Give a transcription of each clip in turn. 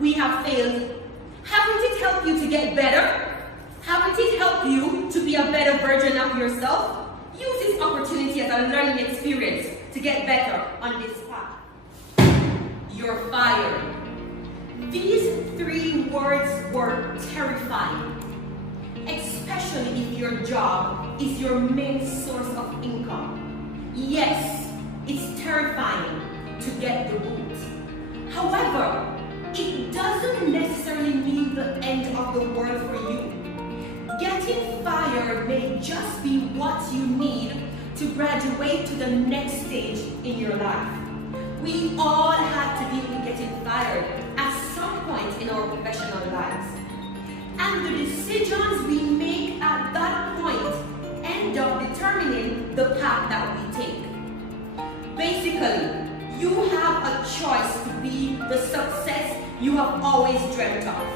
we have failed, haven't it helped you to get better? Haven't it helped you to be a better version of yourself? Use this opportunity as a learning experience to get better on this path. You're fired. These 3 words were terrifying, especially if your job is your main source of income. Yes, it's terrifying to get the boot. However, it doesn't necessarily mean the end of the world for you. Getting fired may just be what you need to graduate to the next stage in your life. We all had to deal with getting fired at some point in our professional lives. And the decisions we make at that point end up determining the path that we take. Basically, you have a choice to be the success you have always dreamt of,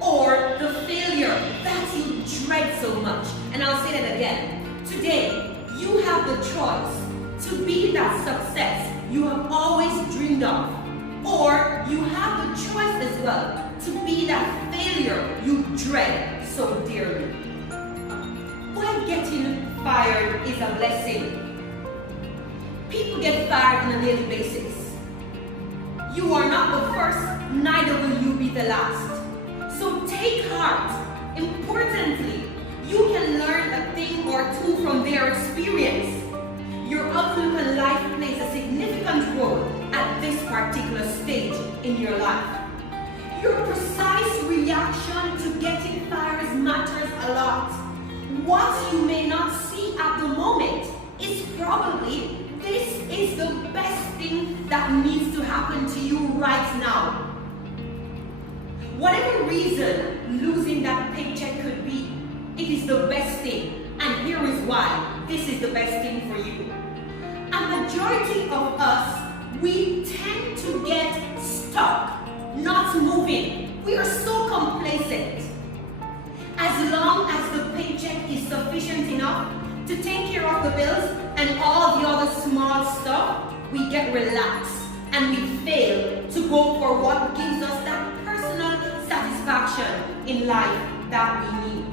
or the failure that you dread so much. And I'll say that again. Today, you have the choice to be that success you have always dreamed of, or you have the choice as well to be that failure you dread so dearly. Why getting fired is a blessing. People get fired on a daily basis. You are not the first, neither will you be the last. So take heart. Importantly, you can learn a thing or two from their experience. Your outlook on life plays a significant role at this particular stage in your life. Your precise reaction to getting fired matters a lot. What you may not see at the moment is probably this is the best thing that needs to happen to you right now. Whatever reason losing that paycheck could be, it is the best thing. And here is why this is the best thing for you. A majority of us, we tend to get stuck, not moving. We are so complacent. As long as the paycheck is sufficient enough to take care of the bills and all the other small stuff, we get relaxed and we fail to go for what gives us that personal satisfaction in life that we need.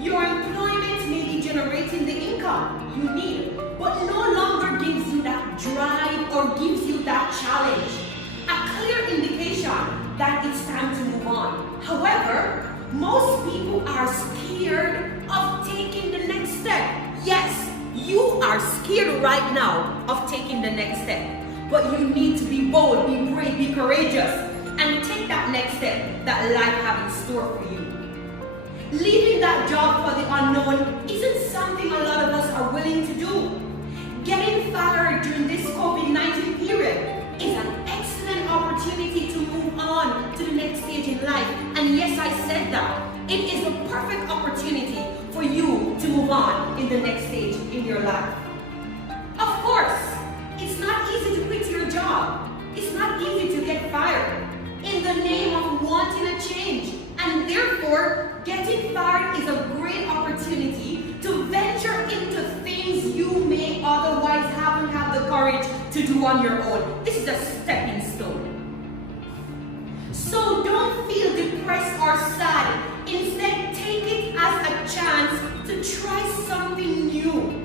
Your employment may be generating the income you need, but no longer gives you that drive or gives you that challenge, a clear indication that it's time to move on. However, most people are scared of taking the next step. Yes, you are scared right now of taking the next step, but you need to be bold, be brave, be courageous, and take that next step that life has in store for you. Leaving that job for the unknown isn't something a lot of us are willing to do. Getting fired during this COVID-19 period is an excellent opportunity to move on to the next stage in life. And yes, I said that. It is a perfect opportunity for you to move on in the next stage in your life. Of course, it's not easy to quit your job. It's not easy to get fired in the name of wanting a change. And therefore, getting fired is a great opportunity to venture into things you may otherwise haven't had the courage to do on your own. This is a stepping stone. So don't feel depressed or sad. Instead, take it as a chance to try something new.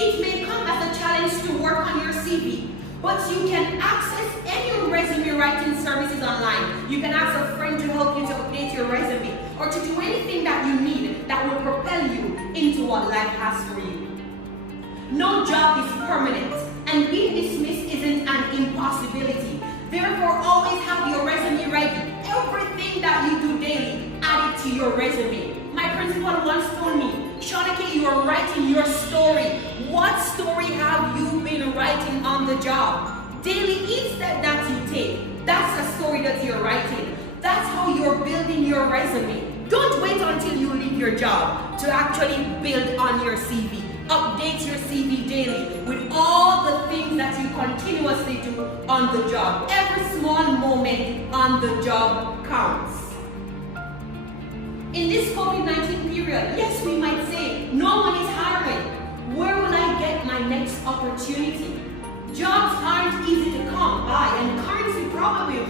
It may come as a challenge to work on your CV, but you can access any resume writing services online. You can ask a friend to help you to update your resume or to do anything that you need that will propel you into what life has for you. No job is permanent, and being dismissed isn't an impossibility. Therefore, always have your resume ready. Everything that you do daily, add it to your resume. My principal once told me, Shauna-Kay, you are writing your story. What story have you been writing on the job? Daily, each step that you take, that's a story that you're writing. That's how you're building your resume. Don't wait until you leave your job to actually build on your CV. Update your CV daily with all the things that you continuously do on the job. Every small moment on the job counts. In this COVID-19 period, yes, we might say, no one is hiring. Where will I get my next opportunity? Jobs aren't easy to come by, and currency probably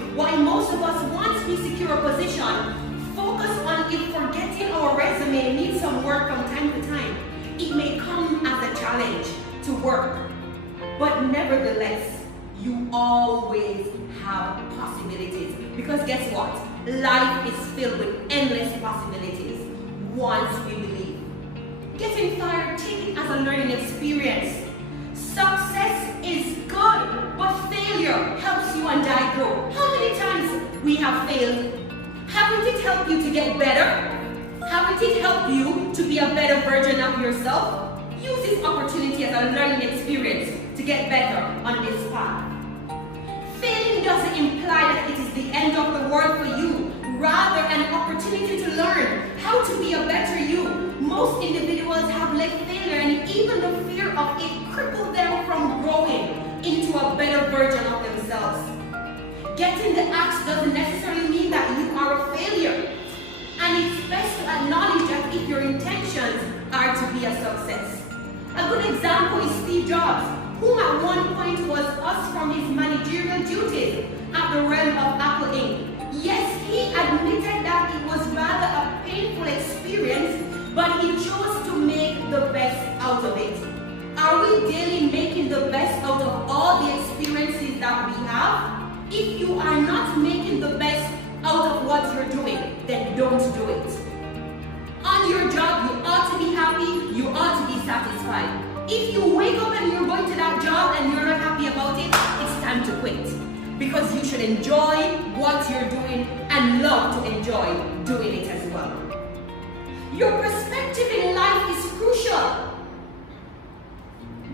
doesn't work from time to time. It may come as a challenge to work, but nevertheless, you always have possibilities. Because guess what? Life is filled with endless possibilities once we believe. Getting fired, take it as a learning experience. Success is good, but failure helps you and I grow. How many times we have failed? Haven't it helped you to get better? Haven't it helped you to be a better version of yourself? Use this opportunity as a learning experience to get better on this path. Failing doesn't imply that it is the end of the world for you. Rather, an opportunity to learn how to be a better you. Most individuals have let failure and even the fear of it cripple them from growing into a better version of themselves. Getting the axe doesn't necessarily mean that you are a failure. And it's best to acknowledge that if your intentions are to be a success. A good example is Steve Jobs, whom at one point was asked from his managerial duties at the realm of Apple Inc. Yes, he admitted that it was rather a painful experience, but he chose to make the best out of it. Are we daily making the best out of all the experiences that we have? If you are not making the best out of what you're doing, then don't do it. On your job, you ought to be happy, you ought to be satisfied. If you wake up and you're going to that job and you're not happy about it, it's time to quit. Because you should enjoy what you're doing and love to enjoy doing it as well. Your perspective in life is crucial.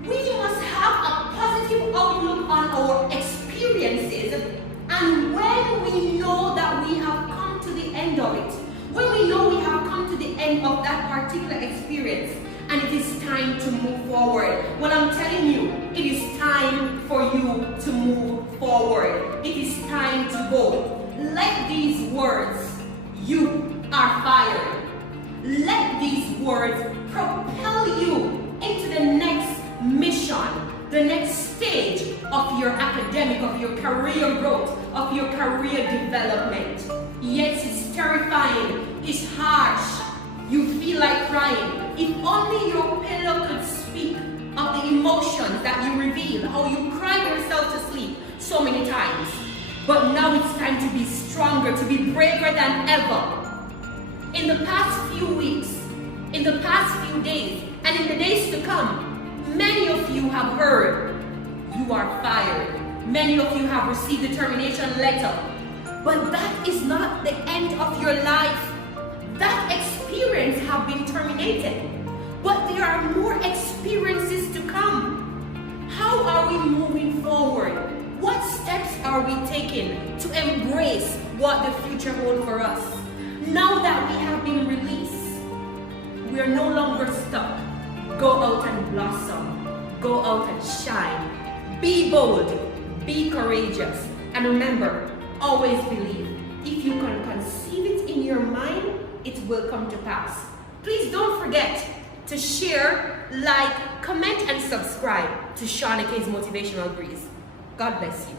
We must have a positive outlook on our experiences, and when we know that we have come to the end of it, when we know we have come to the end of that particular experience, and it is time to move forward. Well, I'm telling you, it is time for you to move forward. It is time to go. Let these words, "You are fired," let these words propel you into the next mission, the next stage of your academic, of your career growth, of your career development. Yes, it's terrifying, it's harsh, you feel like crying. If only your pillow could speak of the emotions that you reveal, how you cry yourself to sleep so many times. But now it's time to be stronger, to be braver than ever. In the past few weeks, in the past few days, and in the days to come, many of you have heard you are fired. Many of you have received the termination letter. But that is not the end of your life. That experience have been terminated. But there are more experiences to come. How are we moving forward? What steps are we taking to embrace what the future holds for us? Now that we have been released, we are no longer stuck. Go out and blossom. Go out and shine. Be bold. Be courageous. And remember, always believe. If you can conceive it in your mind, it will come to pass. Please don't forget to share, like, comment, and subscribe to Shauna-Kay's Motivational Breeze. God bless you.